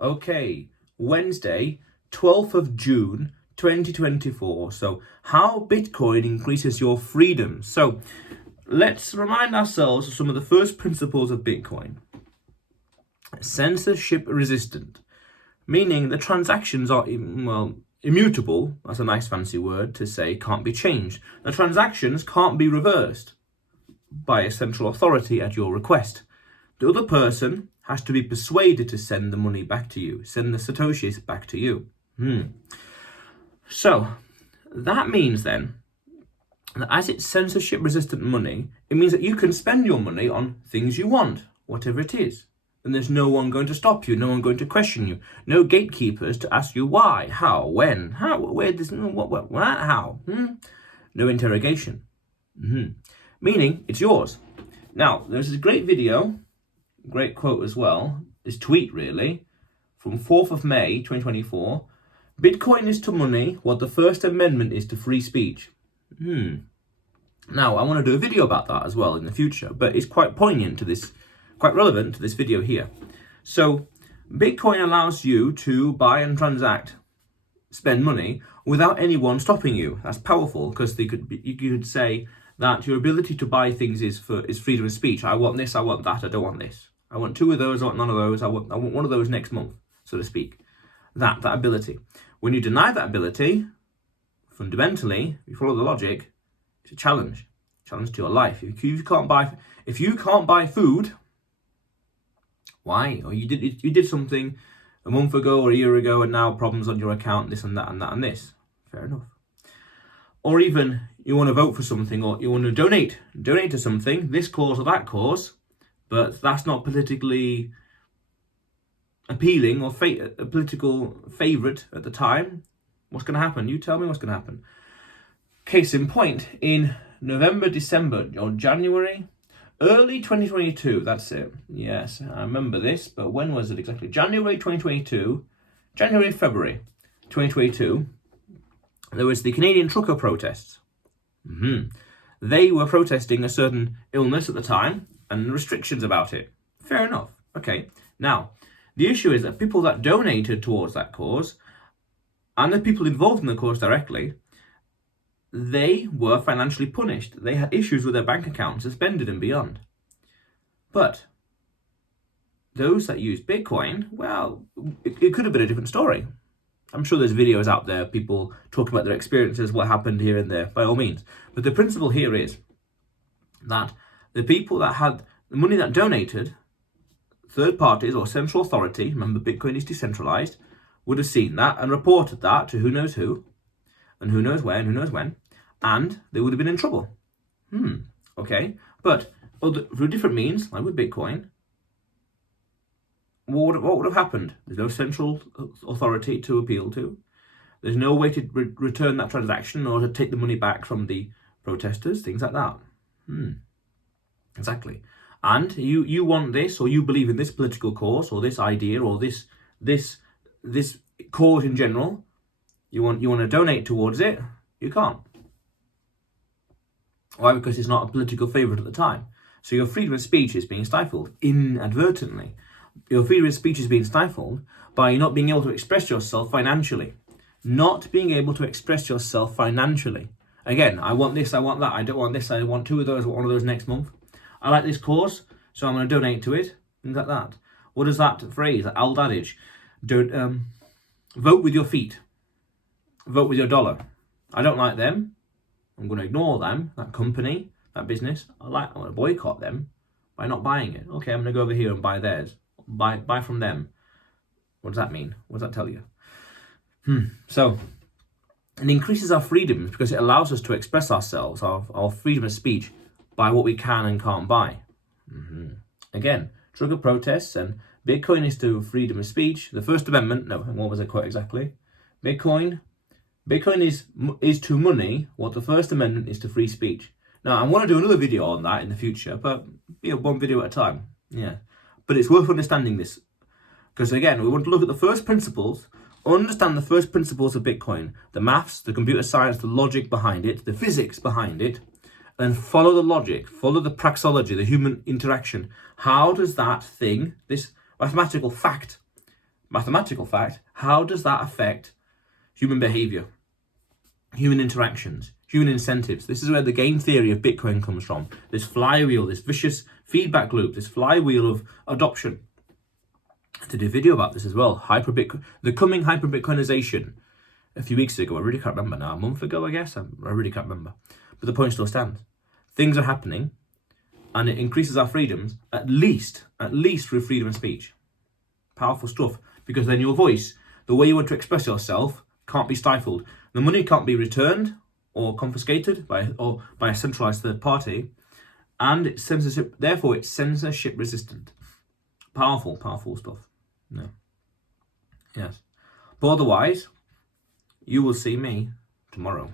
Okay, Wednesday, 12th of June, 2024. So, how Bitcoin increases your freedom. So, let's remind ourselves of some of the first principles of Bitcoin. Censorship resistant, meaning the transactions are, immutable. That's a nice fancy word to say can't be changed. The transactions can't be reversed by a central authority at your request. The other person has to be persuaded to send the money back to you, send the Satoshis back to you. So that means then that as it's censorship resistant money, it means that you can spend your money on things you want, whatever it is. And there's no one going to stop you, no one going to question you, no gatekeepers to ask you why, how, when, how, where, this, what, how. No interrogation. Meaning it's yours. Now, there's this great video, great quote as well, this tweet really, from 4th of May 2024. Bitcoin is to money what the First Amendment is to free speech. Now, I want to do a video about that as well in the future, but it's quite poignant to this, quite relevant to this video here. So, Bitcoin allows you to buy and transact, spend money without anyone stopping you. That's powerful because you could say that your ability to buy things is freedom of speech. I want this, I want that, I don't want this. I want 2 of those, I want none of those, I want one of those next month, so to speak. That ability. When you deny that ability, fundamentally, if you follow the logic, it's a challenge to your life. If you can't buy food, why? Or you did something a month ago or a year ago, and now problems on your account, this and that and that and this. Fair enough. Or even you want to vote for something, or you want to donate to something, this cause or that cause, but that's not politically appealing or a political favourite at the time. What's going to happen? You tell me what's going to happen. Case in point, in November, December, or January, early 2022, that's it. Yes, I remember this, but when was it exactly? February 2022, there was the Canadian trucker protests. They were protesting a certain illness at the time and restrictions about it. Fair enough. Okay. Now, the issue is that people that donated towards that cause and the people involved in the cause directly, they were financially punished. They had issues with their bank accounts suspended and beyond. But those that used Bitcoin, well, it could have been a different story. I'm sure there's videos out there, people talking about their experiences, what happened here and there, by all means. But the principle here is that the people that had the money that donated, third parties or central authority, remember Bitcoin is decentralized, would have seen that and reported that to who knows who, and who knows where and who knows when, and they would have been in trouble. Okay, but through different means, like with Bitcoin, what would have happened? There's no central authority to appeal to. There's no way to return that transaction or to take the money back from the protesters, things like that. Exactly. And you want this, or you believe in this political cause, or this idea, or this cause in general. You want to donate towards it. You can't. Why? Because it's not a political favourite at the time. So your freedom of speech is being stifled inadvertently. Your freedom of speech is being stifled by not being able to express yourself financially. Not being able to express yourself financially. Again, I want this, I want that, I don't want this, I want 2 of those, I want one of those next month. I like this cause, so I'm going to donate to it. Things like that. What is that phrase, that old adage? Don't vote with your feet. Vote with your dollar. I don't like them. I'm going to ignore them, that company, that business. I want to boycott them by not buying it. Okay, I'm going to go over here and buy theirs. Buy from them. What does that mean? What does that tell you? So, it increases our freedoms because it allows us to express ourselves, our freedom of speech, by what we can and can't buy. Again, trucker protests and Bitcoin is to freedom of speech. The First Amendment, no, what was it quite exactly? Bitcoin is to money what the First Amendment is to free speech. Now, I want to do another video on that in the future, but one video at a time. Yeah. But it's worth understanding this. Because again, we want to look at the first principles, understand the first principles of Bitcoin, the maths, the computer science, the logic behind it, the physics behind it, and follow the logic, follow the praxeology, the human interaction. How does that thing, this mathematical fact, Mathematical fact, how does that affect human behavior, human interactions, human incentives? This is where the game theory of Bitcoin comes from. This flywheel, this vicious feedback loop, this flywheel of adoption. I did a video about this as well. The coming hyper-Bitcoinization. A few weeks ago, I really can't remember now. A month ago, I guess. I really can't remember. But the point still stands. Things are happening, and it increases our freedoms, at least through freedom of speech. Powerful stuff. Because then your voice, the way you want to express yourself, can't be stifled. The money can't be returned or confiscated by a centralized third party, and it's censorship. Therefore, it's censorship resistant. Powerful stuff. No. Yes. But otherwise, you will see me tomorrow.